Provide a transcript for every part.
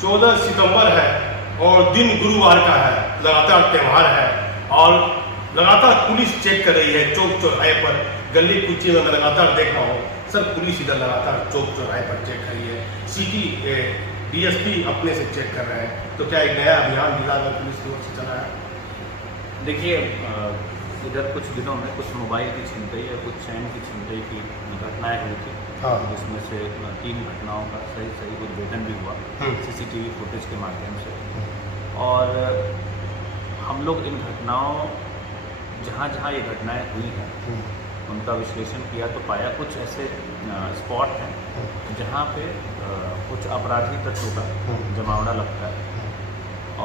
14 सितंबर है और दिन गुरुवार का है, लगातार त्यौहार है और लगातार पुलिस चेक कर रही है चौक चौराहे पर, गली कुची में मैं लगातार देख रहा हूँ सर, पुलिस इधर लगातार चौक चौराहे पर चेक कर रही है। सिटी डीएसपी अपने से चेक कर रहे हैं, तो क्या एक नया अभियान जिला में पुलिस की ओर से चला है? देखिए, इधर कुछ दिनों में कुछ मोबाइल की छिनतई या कुछ चैन की छिनतई की घटनाएं हुई थी, हाँ। जिसमें से 3 घटनाओं का सही उद्भेदन भी हुआ सीसीटीवी फुटेज के माध्यम से। और हम लोग इन घटनाओं जहाँ जहाँ ये घटनाएं हुई हैं उनका विश्लेषण किया तो पाया कुछ ऐसे स्पॉट हैं जहाँ पे कुछ आपराधिक तत्वों का जमावड़ा लगता है,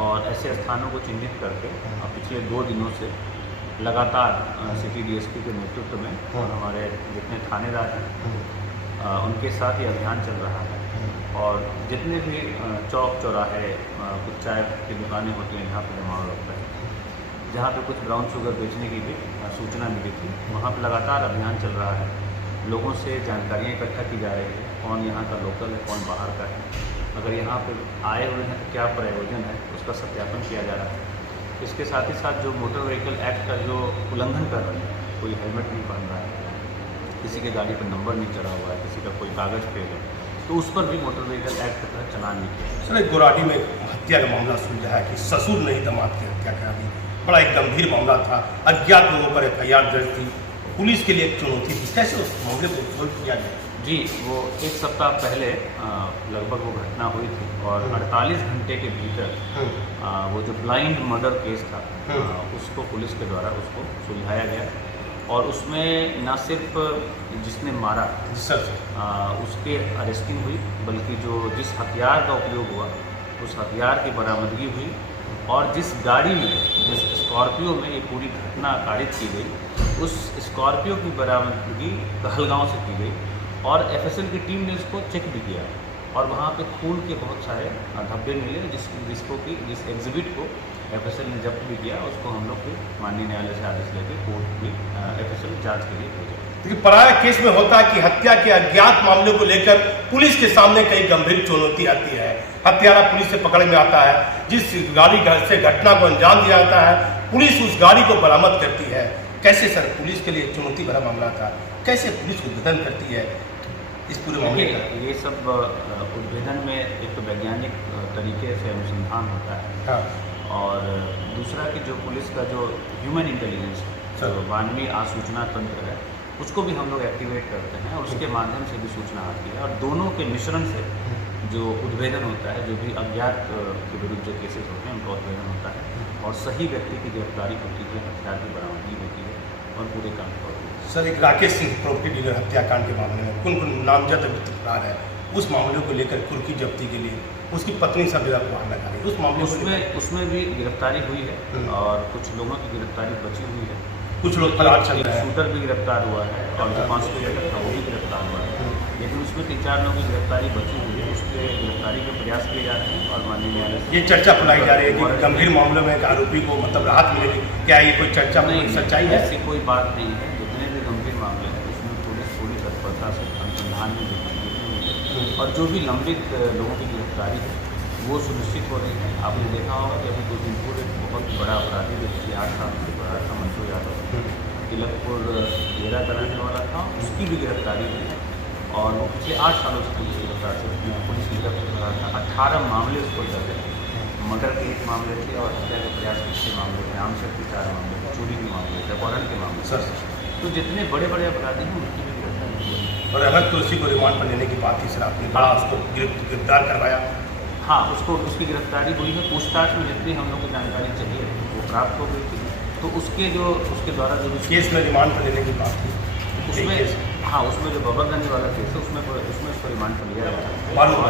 और ऐसे स्थानों को चिन्हित करके पिछले 2 दिनों से लगातार सिटी डीएसपी के नेतृत्व में और हमारे जितने थानेदार हैं उनके साथ ये अभियान चल रहा है। और जितने भी चौक चौराहे कुछ चाय की दुकानें होती हैं जहाँ पर जमावड़ा लगता है, जहाँ पे कुछ ब्राउन शुगर बेचने की भी सूचना मिली थी, वहाँ पर लगातार अभियान चल रहा है। लोगों से जानकारियाँ इकट्ठा की जा रही है, कौन यहाँ का लोकल है, कौन बाहर का है, अगर यहाँ पे आए हुए हैं तो क्या प्रयोजन है, उसका सत्यापन किया जा रहा है। इसके साथ ही साथ जो मोटर व्हीकल एक्ट का जो उल्लंघन कर रहे हैं, कोई हेलमेट नहीं पहन रहा है, किसी के गाड़ी पर नंबर नहीं चढ़ा हुआ है, किसी का कोई कागज़ फेल है, तो उस पर भी मोटर व्हीकल एक्ट के तहत चलान नहीं किया। सर, गुराडी में हत्या का मामला सुलझा है कि ससुर ने ही दामाद की हत्या करा दी, बड़ा एक गंभीर मामला था, अज्ञात लोगों पर FIR दर्ज थी, पुलिस के लिए एक चुनौती थी, कैसे उस मामले को सोल्व किया गया? जी, वो 1 सप्ताह पहले लगभग वो घटना हुई थी और 48 घंटे के भीतर वो जो ब्लाइंड मर्डर केस था उसको पुलिस के द्वारा उसको सुलझाया गया। और उसमें न सिर्फ जिसने मारा उसके अरेस्टिंग हुई, बल्कि जिस हथियार का उपयोग हुआ उस हथियार की बरामदगी हुई, और जिस गाड़ी में, जिस स्कॉर्पियो में ये पूरी घटना कारित की गई, उस स्कॉर्पियो की बरामदगी कहलगांव से की गई और FSL की टीम ने उसको चेक भी किया और वहाँ पे खून के बहुत सारे धब्बे मिले, जिस एग्जिबिट को FSL ने जब्त भी किया, उसको हम लोग फिर माननीय न्यायालय से आदेश लेकर कोर्ट में FSL जांच के लिए भेजा। देखिए, पराया केस में होता है कि हत्या के अज्ञात मामले को लेकर पुलिस के सामने कई गंभीर चुनौती आती है, हत्यारा पुलिस से पकड़ में आता है, जिस गाड़ी से घटना को अंजाम दिया जाता है पुलिस उस गाड़ी को बरामद करती है। कैसे सर पुलिस के लिए चुनौती भरा मामला था, कैसे पुलिस उद्भेदन करती है इस पूरे मामले का? ये सब उद्भेदन में एक तो वैज्ञानिक तरीके से अनुसंधान होता है, हाँ। और दूसरा कि जो पुलिस का जो ह्यूमन इंटेलिजेंस है, मानवीय आसूचना तंत्र है, उसको भी हम लोग एक्टिवेट करते हैं और उसके माध्यम से भी सूचना आती है, और दोनों के मिश्रण से जो उद्भेदन होता है, जो भी अज्ञात के विरुद्ध जो केसेस होते हैं उनका उद्भेदन होता है और सही व्यक्ति की गिरफ्तारी होती है, हथियार की बरामदगी होती है और पूरे काम होती है। सर, एक राकेश सिंह प्रॉपर्टी डीलर हत्याकांड के मामले में कौन नामजद अभियुक्त फरार है, उस मामले को लेकर कुर्की जब्ती के लिए उसकी पत्नी सब जगह गुहार लगा रही है, उस मामले उसमें भी गिरफ्तारी हुई है और कुछ लोगों की गिरफ्तारी बची हुई है, कुछ लोग फरार चल रहे हैं, शूटर भी गिरफ्तार हुआ है और जो कॉन्स्टेबल था वो भी गिरफ्तार हुआ है, लेकिन उसमें 3-4 लोगों की गिरफ्तारी बची हुई है, उसके गिरफ्तारी के प्रयास किए जा रहे हैं और माननीय न्यायालय ये चर्चा फैलाई जा रही है कि गंभीर मामलों में एक आरोपी को मतलब राहत मिलेगी, क्या ये कोई चर्चा नहीं, सच्चाई है? ऐसी कोई बात नहीं है। जितने भी गंभीर मामले हैं उसमें पुलिस पूरी तत्परता से अनुसंधान में जुटी है और जो भी लंबित लोगों की गिरफ्तारी है वो सुनिश्चित हो रही है। आपने देखा होगा कि अभी कुछ दिन पूर्व एक बहुत बड़ा अपराधी जो 8 साल से बड़ा था, मंटू यादव, तिलकपुर डेरा का रहने वाला था, उसकी भी गिरफ्तारी हुई और वो पिछले 8 सालों से पुलिस गिरफ्तार से पुलिस गिरफ्तार था। 18 मामले उसको दर्ज है, मर्डर के 1 मामले थे और हत्या के प्रयास के 6 मामले थे, आमशक के 4 मामले थे, चोरी के मामले थे, अपहरण के मामले थे। तो जितने बड़े बड़े अपराधी हैं उनकी भी गिरफ्तारी हुई। और अगर तुलसी को रिमांड पर लेने की बात थी सर, आपने बड़ा उसको गिरफ्तार करवाया? हाँ, उसकी गिरफ्तारी हुई है। पूछताछ में जितनी हम लोग को जानकारी चाहिए वो प्राप्त हो गई थी, तो उसके द्वारा जो भी केस में रिमांड पर लेने की बात थी उसमें, हाँ, उसमें जो बबरगंज वाला केस है उसमें उसको रिमांड पर लिया गया था। मालूम।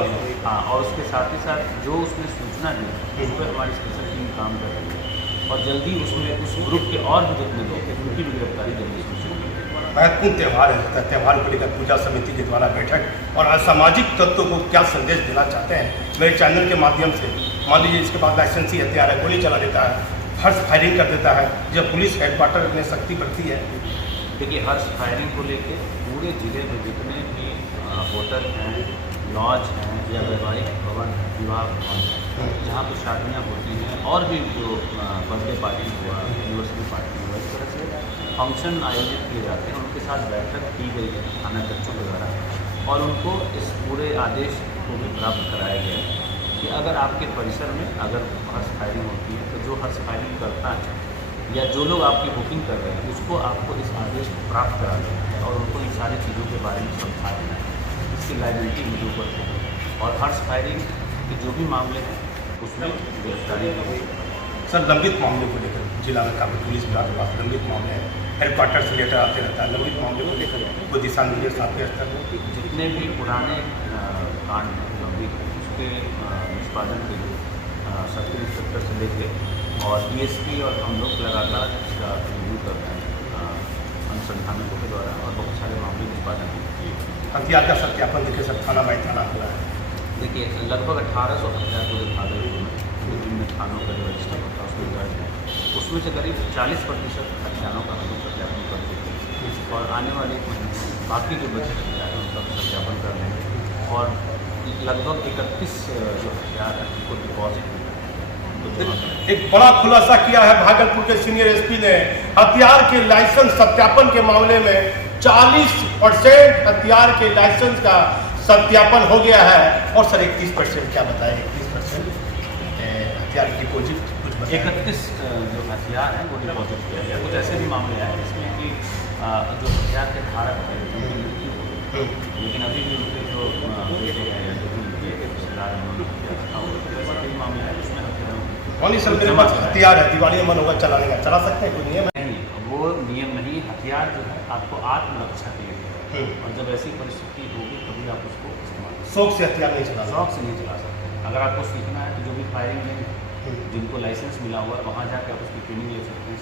हाँ, और उसके साथ ही साथ जो उसने सूचना दी उस पर हमारी स्पेशल टीम काम कर रही है और जल्दी उसमें उस ग्रुप के और भी जितने लोग हैं उनकी भी गिरफ्तारी जल्दी सुनिश्चित की जाएगी। महत्वपूर्ण त्यौहार है, त्यौहार को लेकर पूजा समिति के द्वारा बैठक और असामाजिक तत्वों को क्या संदेश देना चाहते हैं मेरे चैनल के माध्यम से? मान लीजिए इसके बाद लाइसेंसी हथियार है, गोली चला देता है, हर्ष फायरिंग कर देता है, जब पुलिस हेडक्वार्टर में सख्ती बढ़ती है। देखिए, हर्ष फायरिंग को लेकर पूरे जिले में जितने भी होटल हैं, लॉज हैं या वैवाहिक भवन हैं, विवाह भवन है, जहाँ पर शादियाँ होती हैं और भी जो बर्थडे पार्टी हुआ, एनिवर्सरी पार्टी हुआ, इस तरह से फंक्शन आयोजित किए जाते हैं। उनके साथ बैठक की गई है थानाध्यक्षों के द्वारा और उनको इस पूरे आदेश को भी प्राप्त कराया गया है कि अगर आपके परिसर में अगर हर्ष फायरिंग होती है तो जो हर्ष फायरिंग करता है या जो लोग आपकी बुकिंग कर रहे हैं उसको आपको इस आदेश को प्राप्त करा देना है और उनको इन सारी चीज़ों के बारे में समझा देना है। इसकी लाइबिलिटी उनके ऊपर है और हर्ष फायरिंग के जो भी मामले हैं उसमें गिरफ्तारी की गई। सर लंबित मामले को लेकर जिला में काफी पुलिस विभाग के पास लंबित मामले हैं, हेडक्वार्टर से लेटर आते रहता है, लंबित मामले को लेकर कोई दिशा निर्देश आपके स्तर में? जितने भी पुराने कांड हैं लंबित उसके निष्पादन के लिए सब इंस्पेक्टर से लेकर और DSP और हम लोग लगातार इसका रिव्यू कर रहे हैं अनुसंधानकों के द्वारा और बहुत सारे मामले निष्पादन किए। हथियार का सत्यापन देखिए सर थाना बाई थाना हुआ है। देखिए लगभग 1800 हथियार पूरे भागलपुर में विभिन्न थानों का जो रजिस्टर होता है उसमें दर्ज है, उसमें से करीब 40% हथियारों का हम लोग सत्यापन कर चुके हैं और आने वाले बाकी जो बचे हथियार हैं उनका सत्यापन कर लेंगे और लगभग 31 जो हथियार है उनको डिपॉजिट एक बड़ा खुलासा किया है भागलपुर के सीनियर SP ने। हथियार के लाइसेंस सत्यापन के मामले में 40% हथियार के लाइसेंस का सत्यापन हो गया है और सर 31% क्या बताएं, 31% हथियार की डिपॉजिट कुछ 31 जो हथियार हैं वो डिपॉजिट किया गया। कुछ ऐसे भी मामले हैं जिसमें कि जो हथियार के धारक हैं उनकी मृत्यु हो लेकिन अभी भी उनके जो बेटे हैं या जो भी उनके रिश्तेदार हैं उन्होंने हथियार रखा हुआ है। ऐसे कई मामले हैं जिसमें सर मेरे पास हथियार है, दिवाली में मन होगा चलाने का, चला सकते हैं? कोई नियम नहीं, वो नियम नहीं। हथियार जो है आपको आत्मरक्षा के लिए और जब ऐसी परिस्थिति होगी तभी आप उसको इस्तेमाल शौक से हथियार नहीं चला, शौक से नहीं चला सकते। अगर आपको सीखना है तो जो भी फायरिंग रेंज जिनको लाइसेंस मिला हुआ है वहाँ जाकर आप उसकी ट्रेनिंग ले सकते हैं।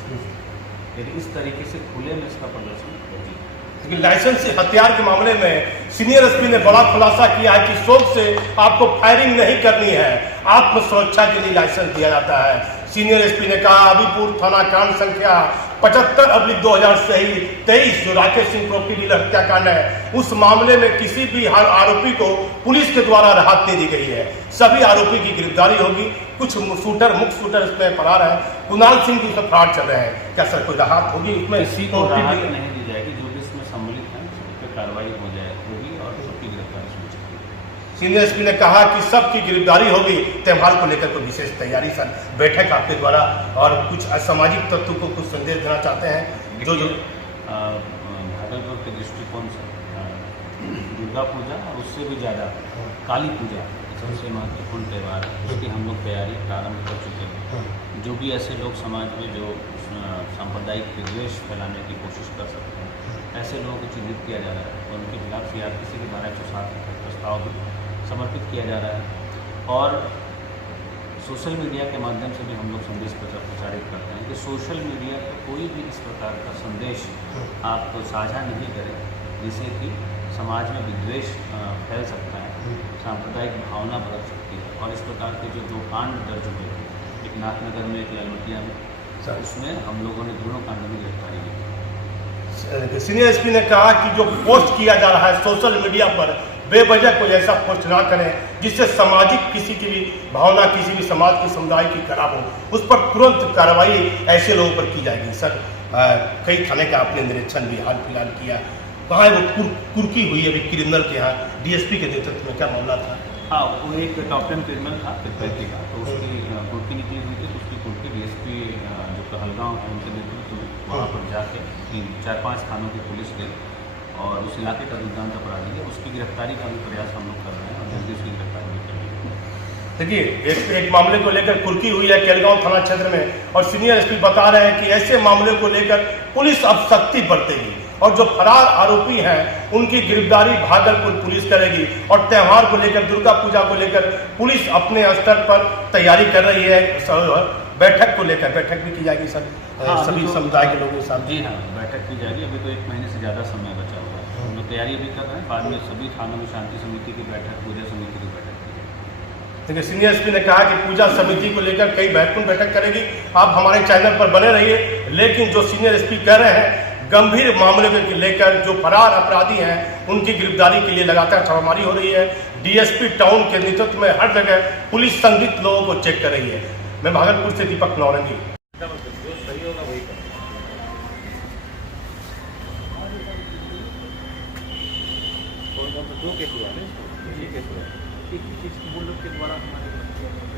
लेकिन इस तरीके से खुले में इसका प्रदर्शन होती है। लेकिन लाइसेंस से हथियार के मामले में सीनियर SP ने बड़ा खुलासा किया है कि शौक से आपको फायरिंग नहीं करनी है, आत्म सुरक्षा के लिए लाइसेंस दिया जाता है। सीनियर SP ने कहा अभीपुर थाना कांड संख्या 75/2023 जो राकेश सिंह प्रॉपर्टी डीलर हत्याकांड है उस मामले में किसी भी आरोपी को पुलिस के द्वारा राहत नहीं दी गई है। सभी आरोपी की गिरफ्तारी होगी। कुछ मुख्य शूटर इसमें फरार है, कुणाल सिंह भी उसमें फरार चल रहे हैं। क्या सर कोई राहत होगी इसमें? किसी को राहत नहीं दी जाएगी, जो भी इसमें सम्मिलित हैं उस पर कार्रवाई हो होगी और सबकी गिरफ्तारी सुनिश्चित होगी। सीनियर SP ने कहा कि सबकी गिरफ्तारी होगी। त्यौहार को लेकर कोई विशेष तैयारी सर बैठक आपके द्वारा और कुछ असामाजिक तत्व को कुछ संदेश देना चाहते हैं? जो भागलपुर के दृष्टिकोण से दुर्गा पूजा और उससे भी ज़्यादा काली पूजा सबसे महत्वपूर्ण त्यौहार है, उसकी हम लोग तैयारी प्रारंभ कर चुके हैं। जो भी ऐसे लोग समाज में जो सांप्रदायिक विद्वेष फैलाने की कोशिश कर सकते हैं ऐसे लोगों को चिन्हित किया जा रहा है और उनके खिलाफ CRPC की धारा 107 का प्रस्ताव भी समर्पित किया जा रहा है और सोशल मीडिया के माध्यम से भी हम लोग संदेश प्रचारित करते हैं कि सोशल मीडिया पर कोई भी इस प्रकार का संदेश आप साझा नहीं करें जिससे कि समाज में विद्वेष फैल सकता है, सांप्रदायिक भावना बदल सकती है और इस प्रकार के जो 2 कांड दर्ज हुए एक नाथनगर में एक ललमटिया में उसमें हम लोगों ने दोनों कांडों में गिरफ्तारी की। सीनियर SP ने कहा कि जो पोस्ट किया जा रहा है सोशल मीडिया पर बेवजह कोई ऐसा पोस्ट ना करें जिससे सामाजिक किसी की भी भावना किसी भी समाज की समुदाय की खराब हो, उस पर तुरंत कार्रवाई ऐसे लोगों पर की जाएगी। सर कई थाने का आपने निरीक्षण भी हाल फिलहाल किया, कहाँ वो कुर्की हुई अभी क्रिमिनल के यहाँ DSP के नेतृत्व में क्या मामला था? हाँ, वो एक टॉप 10 क्रिमिनल था तिब्बती का, तो उसकी कुर्की निकली हुई थी तो उसकी कुर्की DSP जो कहलगांव है उनके नेतृत्व में वहाँ पर जाके 4-5 थानों की पुलिस गई और उस इलाके का दुर्दांत अपराधी है उसकी गिरफ्तारी का भी प्रयास हम लोग कर रहे हैं और जल्दी उसकी गिरफ्तारी भी करेंगे। देखिए एक मामले को लेकर कुर्की हुई है केलगांव थाना क्षेत्र में और सीनियर SP बता रहे हैं कि ऐसे मामले को लेकर पुलिस अब सख्ती बरतेगी और जो फरार आरोपी हैं उनकी गिरफ्तारी भागलपुर पुलिस करेगी और त्यौहार को लेकर दुर्गा पूजा को लेकर पुलिस अपने स्तर पर तैयारी कर रही है। बैठक को लेकर बैठक भी की जाएगी सर सभी तो समुदाय के लोगों के साथ? जी हाँ, बैठक की जाएगी। अभी तो 1 महीने से ज़्यादा समय बचा हुआ है, हम लोग तैयारी भी कर रहे हैं। बाद में सभी थानों में शांति समिति की बैठक, पूजा समिति की बैठक की जाएगी। देखिए सीनियर SP ने कहा कि पूजा समिति को लेकर कई महत्वपूर्ण बैठक करेगी। आप हमारे चैनल पर बने रहिए। लेकिन जो सीनियर SP कह रहे हैं गंभीर मामले को लेकर जो फरार अपराधी हैं उनकी गिरफ्तारी के लिए लगातार छापामारी हो रही है। डीएसपी टाउन के नेतृत्व में हर जगह पुलिस संदिग्ध लोगों को चेक कर रही है। मैं भागलपुर से दीपक नौरंगी। जो सही होगा वही करें। जो केस हुआ ना, ये केस हुआ, किस बोल के द्वारा हमारे